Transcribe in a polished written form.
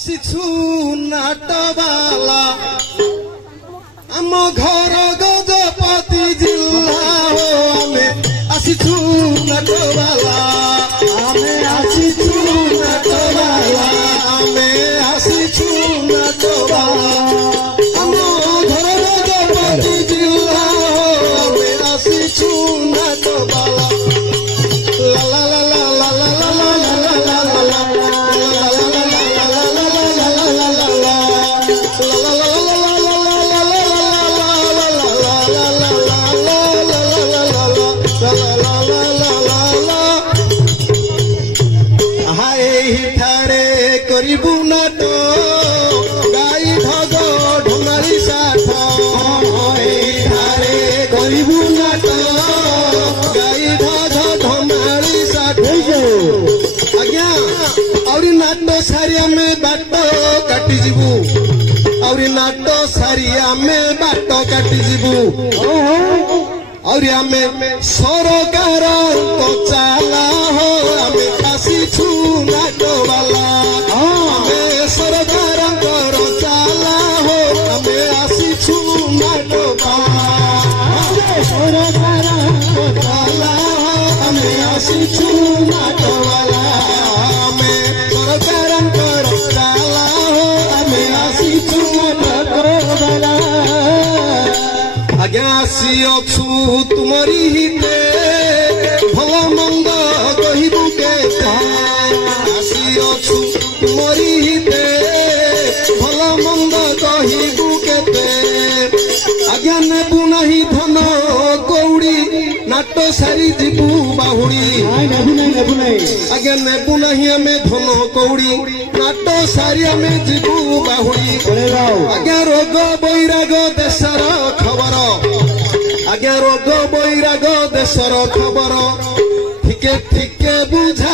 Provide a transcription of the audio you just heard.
आसिछु नाटवाला आम घर गजपति जिल्ला हो आमे आसिछु नाटवाला आमे आसिछु नाटवाला आमे आसिछु नाटवाला आम घर गजपति जिल्ला हो आमे आसिछु नाटवाला ला ला ला ला ला ला सारिया में बाटो काटी जीवु और नाटो सारिया में बाटो काटी जीवु और आमे सरकार तो चाला हो आमे आसिछु नाटो वाला आमे सरकार को चाला हो आमे आसिछु नाटो वाला सरकार को चाला हो आमे आसिछु नाटो वाला आमे सरकार आज्ञा आसी अछु तुमरी हिते भल मंद कहबू केते आसी अछु तुमरी हिते भल मंद कहबू केते आज्ञा नेबू नहीं धन कौड़ी नाट सारी जीवू बाहुड़ी आज्ञा नेबू नहीं आमे धन कौड़ी नाट सारी आमे जीवू बाहुड़ी आज्ञा रोग बैराग देशर खबर आज्ञा रोग बैराग देशर खबर ठीके ठीके बुझा